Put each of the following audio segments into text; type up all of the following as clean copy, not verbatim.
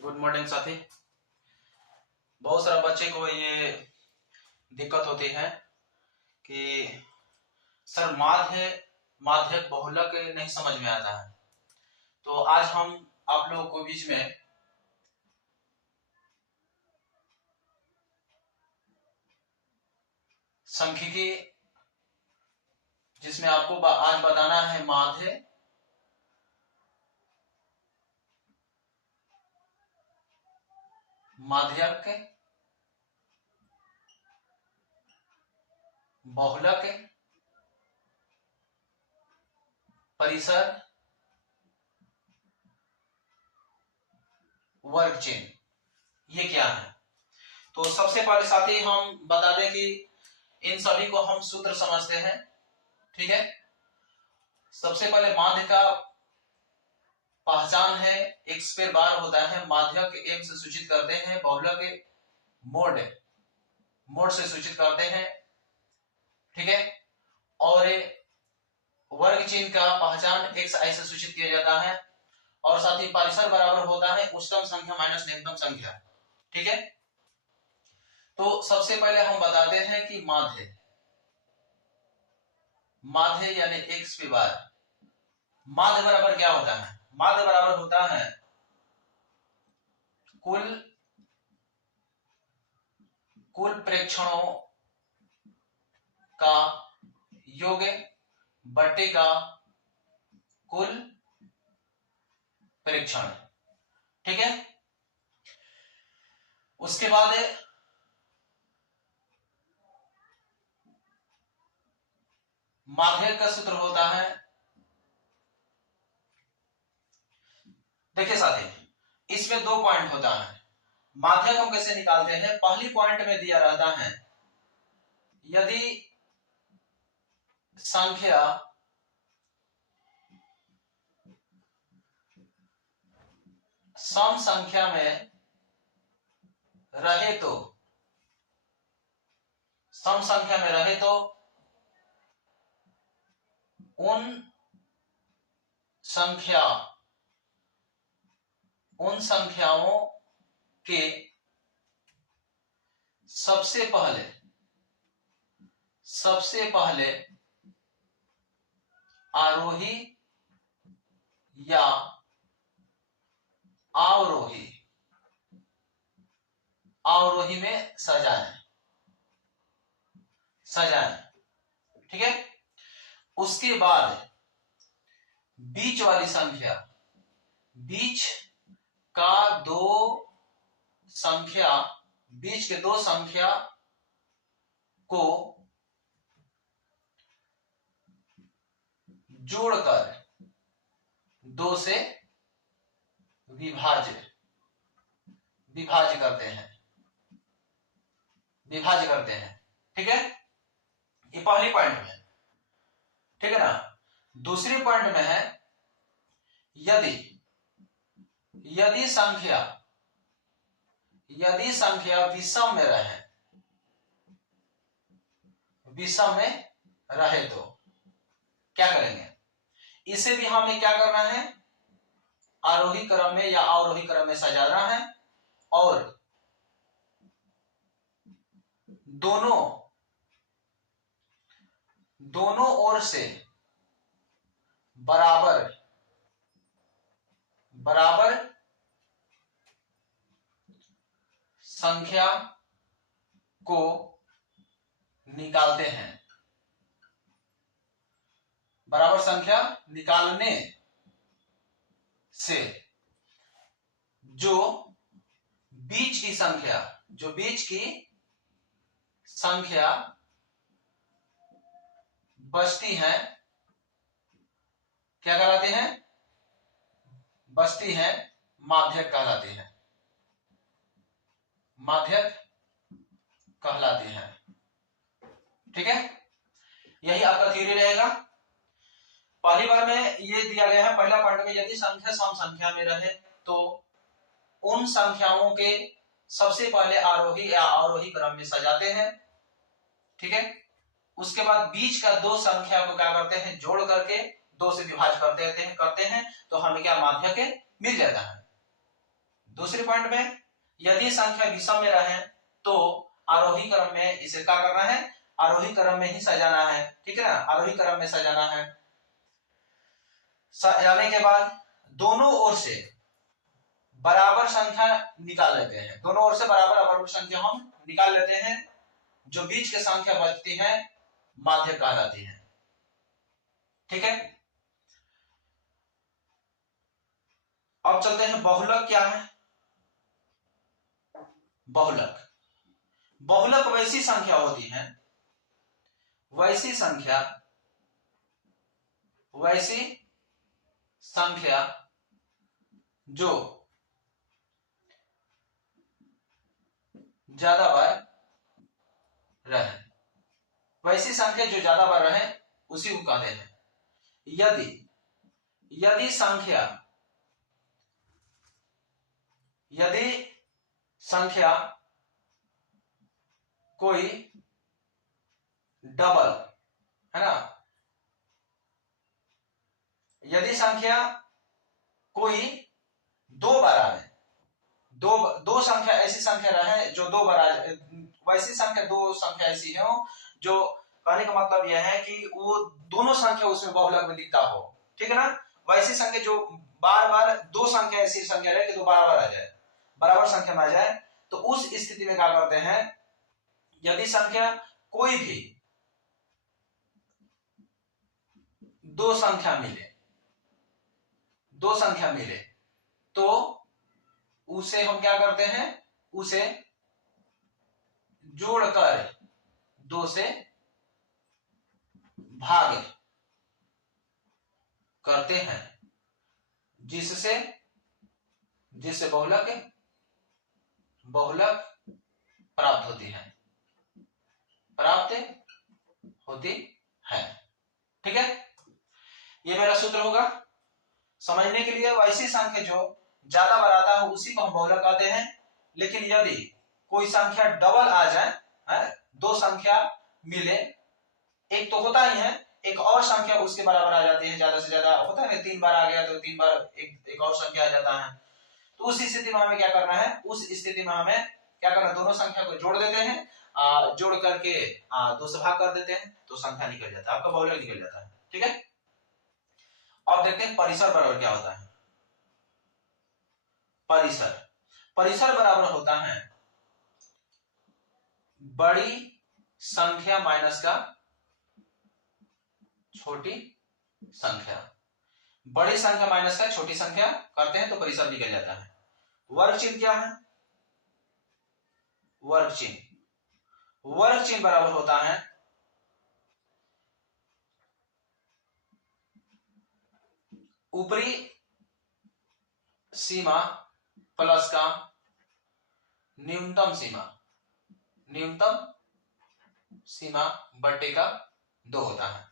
Good morning साथी। बहुत सारे बच्चे को ये दिक्कत होती है कि सर माध्यक बहुलक नहीं समझ में आता है। तो आज हम आप लोगों को बीच में सांख्यिकी, जिसमें आपको आज बताना है माध्यक बहुलक परिसर वर्ग चिन्ह ये क्या है। तो सबसे पहले साथी हम बता दें कि इन सभी को हम सूत्र समझते हैं। ठीक है, सबसे पहले माध्य का पहचान है x पे बार होता है, माध्यक m से सूचित करते हैं, बहुलक मोड से सूचित करते हैं। ठीक है, और वर्ग चिन्ह का पहचान x i से सूचित किया जाता है, और साथ ही परिसर बराबर होता है उच्चतम संख्या माइनस न्यूनतम संख्या। ठीक है, तो सबसे पहले हम बताते हैं कि माध्य यानी x पे बार, माध्य बराबर क्या होता है। माध्य बराबर होता है कुल प्रेक्षणों का योग बटे का कुल प्रेक्षण। ठीक है, उसके बाद माध्यक का सूत्र होता है, देखिए साथी इसमें 2 पॉइंट होता है। माध्यक हम कैसे निकालते हैं, पहली पॉइंट में दिया रहता है यदि संख्या सम संख्या में रहे तो, सम संख्या में रहे तो उन संख्याओं के सबसे पहले आरोही या अवरोही में सजाएं। ठीक है, उसके बाद बीच वाली संख्या, बीच के दो संख्या को जोड़कर 2 से विभाज्य करते हैं। ठीक है, ये पहली पॉइंट में। ठीक है ना, दूसरी पॉइंट में है यदि संख्या विषम में रहे तो क्या करेंगे, इसे भी हमें क्या करना है, आरोही क्रम में या अवरोही क्रम में सजाना है, और दोनों ओर से बराबर संख्या को निकालते हैं। बराबर संख्या निकालने से जो बीच की संख्या बचती है क्या कहलाते हैं, बचती है माध्यक कहलाती हैं। ठीक है, यही आपका थ्योरी रहेगा। पहली बार में ये दिया गया है, पहला पॉइंट में यदि संख्या सम संख्या में रहे तो उन संख्याओं के सबसे पहले आरोही या अवरोही क्रम में सजाते हैं। ठीक है, उसके बाद बीच का 2 संख्या को क्या करते हैं, जोड़ करके 2 से विभाजित करते हैं तो हमें क्या माध्यक मिल जाता है। दूसरे पॉइंट में यदि संख्या विषम में रहे तो आरोही क्रम में इसे क्या करना है, आरोही क्रम में ही सजाना है, ठीक है ना, आरोही क्रम में सजाना है। सजाने के बाद दोनों ओर से बराबर संख्या निकाल लेते हैं, दोनों ओर से बराबर संख्या हम निकाल लेते हैं, जो बीच की संख्या बचती है माध्य कहलाती है, ठीक है। अब चलते हैं बहुलक क्या है। बहुलक, बहुलक वैसी संख्या होती है, वैसी संख्या जो ज्यादा बार रहे, वैसी संख्या जो ज्यादा बार रहे उसी को कहते हैं। यदि संख्या कोई डबल है ना, यदि संख्या कोई दो बार आए, दो संख्या ऐसी संख्या रहे जो दो बार आ, वैसी संख्या दो संख्या ऐसी हो जो, कहने का मतलब यह है कि वो दोनों संख्या उसमें बहुलक में दिखता हो, ठीक है ना। वैसी संख्या जो बार बार दो संख्या ऐसी संख्या रहे कि तो बार बार आ जाए, बराबर संख्या में आ जाए, तो उस स्थिति में क्या करते हैं, यदि संख्या कोई भी दो संख्या मिले तो उसे हम क्या करते हैं, उसे जोड़कर दो से भाग करते हैं, जिससे बहुलक प्राप्त होती है, ठीक है। ये मेरा सूत्र होगा समझने के लिए। वैसी संख्या जो ज्यादा बार आता है उसी को हम बहुलक कहते हैं। लेकिन यदि कोई संख्या डबल आ जाए, दो संख्या मिले, एक तो होता ही है, एक और संख्या उसके बराबर आ जाती है, ज्यादा से ज्यादा होता है, 3 बार आ गया तो 3 बार एक और संख्या आ जाता है, तो उस स्थिति में हमें क्या करना है, उस स्थिति में हमें क्या करना है, दोनों संख्या को जोड़ देते हैं, जोड़ करके दो से भाग कर देते हैं तो संख्या निकल जाता है, आपका बहुलक निकल जाता है, ठीक है। अब देखते हैं परिसर बराबर क्या होता है। परिसर बराबर होता है बड़ी संख्या माइनस का छोटी संख्या, बड़ी संख्या माइनस का छोटी संख्या करते हैं तो परिसर निकल जाता है। वर्ग चिन्ह क्या है, वर्ग चिन्ह बराबर होता है ऊपरी सीमा प्लस का न्यूनतम सीमा बट्टे का 2 होता है,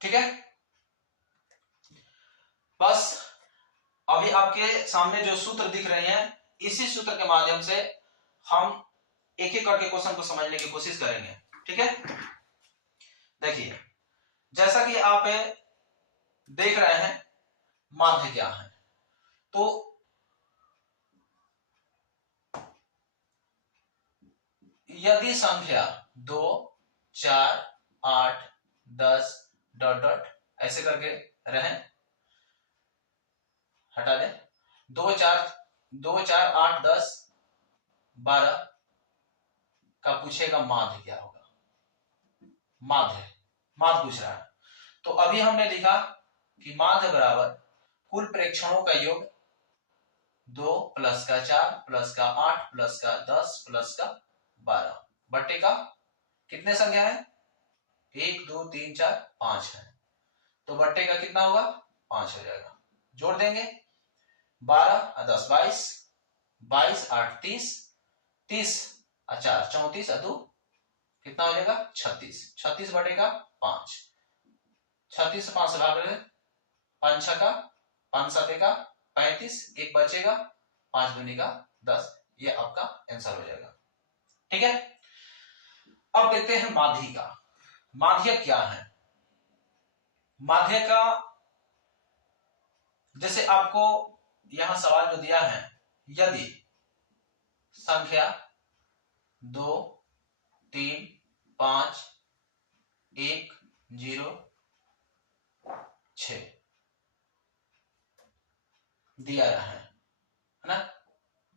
ठीक है। बस अभी आपके सामने जो सूत्र दिख रहे हैं, इसी सूत्र के माध्यम से हम एक एक करके क्वेश्चन को समझने की कोशिश करेंगे, ठीक है। देखिए, जैसा कि आप देख रहे हैं माध्य क्या है, तो यदि संख्या 2, 4, 8, 10 ... ऐसे करके रहे, हटा दे, 2, 4, 8, 10, 12 का पूछेगा माध्य क्या होगा, माध्य पूछ रहा है। तो अभी हमने लिखा कि माध्य बराबर कुल प्रेक्षणों का योग 2 प्लस का 4 प्लस का 8 प्लस का 10 प्लस का 12 बट्टे का कितने संख्या है, 1 2 3 4 5 है, तो बट्टे का कितना होगा, 5 हो जाएगा। जोड़ देंगे 12 10 22, 22 8 30, 30 4 34 2 कितना हो जाएगा 36, 36 बटे का 5, 36 से 5 से भाग रहे, 5 6 का 5 7 का 35, एक बचेगा, 5 दूनी का 10, ये आपका आंसर हो जाएगा, ठीक है। अब देखते हैं माध्य का। माध्य क्या है, माध्य का जैसे आपको यहां सवाल जो दिया है यदि संख्या 2 3 5 1 0 6 दिया रहा है ना,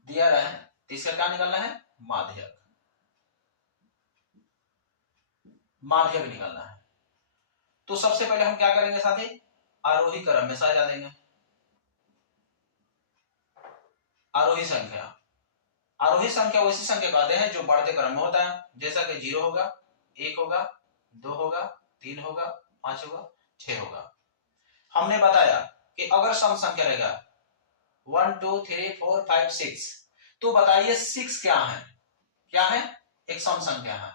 दिया रहा है, तो इसका क्या निकालना है? माध्यक, माध्यक निकालना है। तो सबसे पहले हम क्या करेंगे साथी? आरोही क्रम में सजा देंगे। आरोही संख्या, आरोही संख्या वैसी संख्या कहते हैं जो बढ़ते क्रम में होता है, जैसा कि 0 होगा, 1 होगा, 2 होगा, 3 होगा, 5 होगा, 6 होगा। हमने बताया कि अगर सम संख्या रहेगा 1 2 3 4 5 6, तो बताइए 6 क्या है? क्या है? एक सम संख्या है।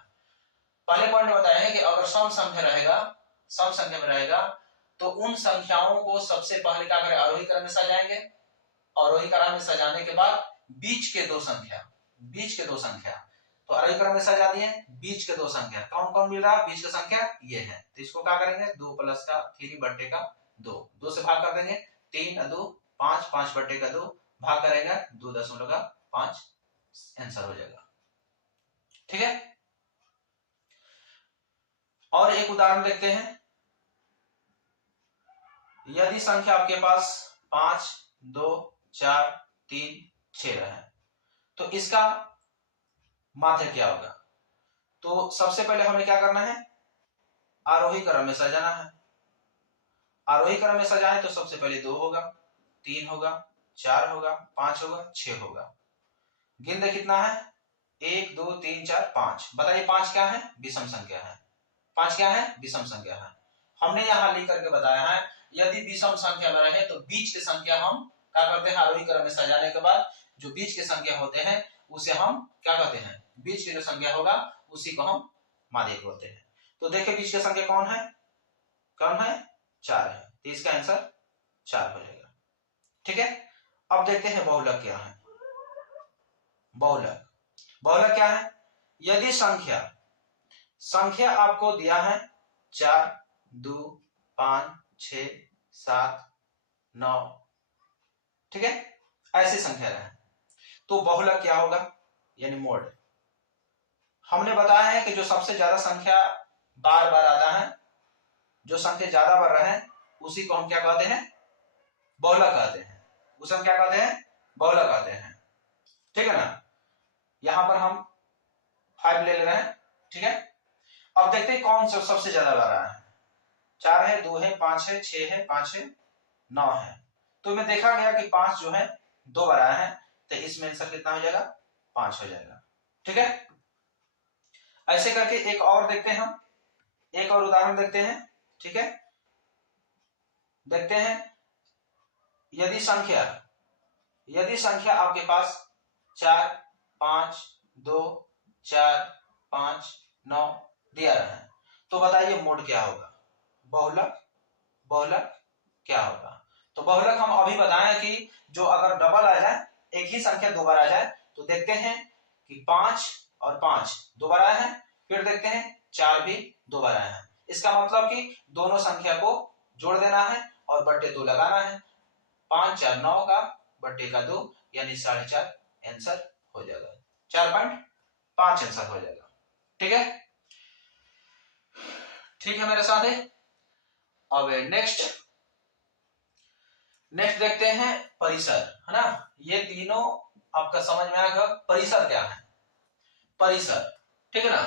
पहले पॉइंट में बताया है कि अगर सम संख्या रहेगा, सम संख्या में रहेगा, तो उन संख्याओं को सबसे पहले क्या करें? आरोही क्रम में सजाएंगे। आरोही क्रम में सजाने के बाद बीच के दो संख्या, बीच के दो संख्या, तो आरोही क्रम में सजा दिए, बीच के दो संख्या कौन कौन मिल रहा है? बीच का संख्या ये है, तो इसको क्या करेंगे? 2 प्लस का 3 बट्टे का 2, 2 से भाग कर देंगे, 3 2 5, 5 बट्टे का 2 भाग करेंगे 2.5, आंसर हो जाएगा। ठीक है, और एक उदाहरण देखते हैं। यदि संख्या आपके पास 5 2 4 3 6 रहे, तो इसका माध्य क्या होगा? तो सबसे पहले हमें क्या करना है? आरोही क्रम में सजाना है। आरोही क्रम में सजाएं तो सबसे पहले 2 होगा, 3 होगा, 4 होगा, 5 होगा, 6 होगा। गिन दे कितना है? 1 2 3 4 5। बताइए 5 क्या है? विषम संख्या है। 5 क्या है? विषम संख्या है। हमने यहां लिख करके बताया है यदि विषम संख्या में रहे तो बीच की संख्या हम क्या करते हैं? आरोही क्रम में सजाने के बाद जो बीच की संख्या होते हैं उसे हम क्या कहते हैं? बीच की जो संख्या होगा उसी को हम माध्यक बोलते हैं। तो देखिए बीच की संख्या कौन है? कौन है? 4 है, तो इसका आंसर 4 हो जाएगा। ठीक है, अब देखते हैं बहुलक क्या है। बहुलक, बहुलक क्या है? यदि संख्या, संख्या आपको दिया है 4 2 5 6 7 9, ठीक है, ऐसी संख्या रहे, तो बहुलक क्या होगा? यानी मोड। हमने बताया है कि जो सबसे ज्यादा संख्या बार बार आता है, जो संख्या ज्यादा बार रहे उसी को हम क्या कहते हैं? बहुलक कहते हैं। उसे हम क्या कहते हैं? बहुलक कहते हैं। ठीक है ना, यहां पर हम 5 ले रहे हैं। ठीक है, अब देखते हैं कौन सा सबसे ज्यादा बार रहा है। 4 है, 2 है, 5 है, 6 है, 5 है, 9 है। तो में देखा गया कि 5 जो है 2 बार आया है, तो इसमें आंसर कितना हो जाएगा? 5 हो जाएगा। ठीक है, ऐसे करके एक और देखते हैं हम, एक और उदाहरण देखते हैं। ठीक है, देखते हैं यदि संख्या, यदि संख्या आपके पास 4 5 2 4 5 9 दिया रहा है, तो बताइए मोड क्या होगा? बहुलक, बहुलक क्या होगा? तो बहुलक हम अभी बताएं कि जो अगर डबल आ जाए, एक ही संख्या 2 बार आ जाए, तो देखते हैं कि 5 और 5 2 बार आया है, फिर देखते हैं 4 भी 2 बार आया है। इसका मतलब कि दोनों संख्या को जोड़ देना है और बट्टे 2 लगाना है। 5 4 9 का बट्टे का 2 यानी 4.5 आंसर हो जाएगा। 4.5 आंसर हो जाएगा। ठीक है, ठीक है मेरे साथ है। अब नेक्स्ट देखते हैं परिसर, है ना। ये तीनों आपका समझ में आएगा। परिसर क्या है? परिसर, ठीक है ना।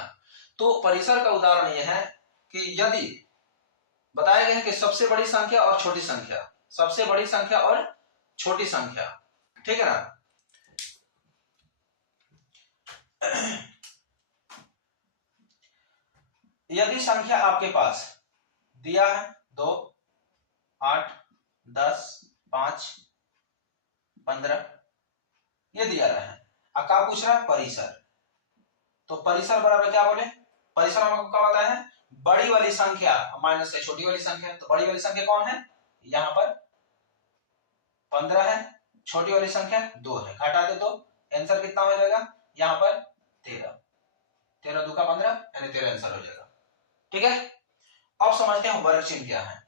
तो परिसर का उदाहरण यह है कि यदि बताया गया है कि सबसे बड़ी संख्या और छोटी संख्या, सबसे बड़ी संख्या और छोटी संख्या, ठीक है ना। यदि संख्या आपके पास दिया है 2 8 10 5 15, ये दिया रहा है। अब क्या पूछ रहा है? परिसर। तो परिसर बराबर क्या बोले? परिसर हमको क्या बताया है? बड़ी वाली संख्या माइनस से छोटी वाली संख्या। तो बड़ी वाली संख्या कौन है? यहां पर 15 है, छोटी वाली संख्या 2 है, घटा दे 2, आंसर कितना हो जाएगा? यहां पर 13, 13 2 का 15 यानी 13 आंसर हो जाएगा। ठीक है, अब समझते हैं वर्ग चिन्ह क्या है।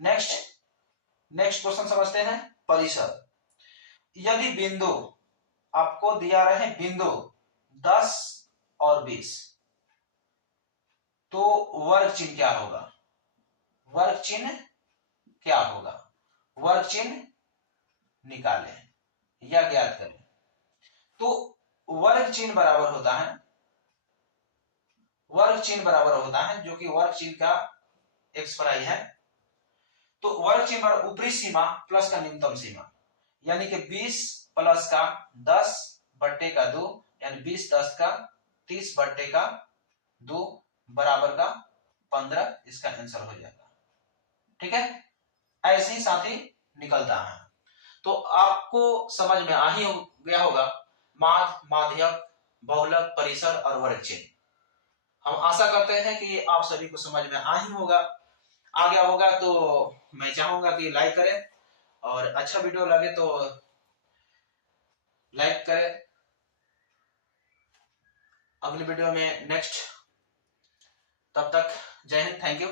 नेक्स्ट क्वेश्चन समझते हैं परिसर। यदि बिंदु आपको दिया रहे बिंदु 10 और 20, तो वर्ग चिन्ह क्या होगा? वर्ग चिन्ह क्या होगा? वर्ग चिन्ह निकालें या ज्ञात करें। तो वर्ग चिन्ह बराबर होता है, वर्ग चिन्ह बराबर होता है जो कि वर्ग चिन्ह का एक्स पर आई है। तो वर्ग चिन्ह बराबर ऊपरी सीमा प्लस का न्यूनतम सीमा, यानी कि 20 प्लस का 10 बट्टे का 2, यानी 20 10 का 30 बट्टे का 2 बराबर का 15, इसका आंसर हो जाएगा। ठीक है, ऐसे ही साथी निकलता है। तो आपको समझ में आ ही गया होगा माध्य, माध्यक, बहुलक, परिसर और वर्ग चिन्ह। हम आशा करते हैं कि आप सभी को समझ में आ ही होगा, आ गया होगा। तो मैं चाहूंगा कि लाइक करें और अच्छा वीडियो लगे तो लाइक करें। अगली वीडियो में नेक्स्ट, तब तक जय हिंद, थैंक यू।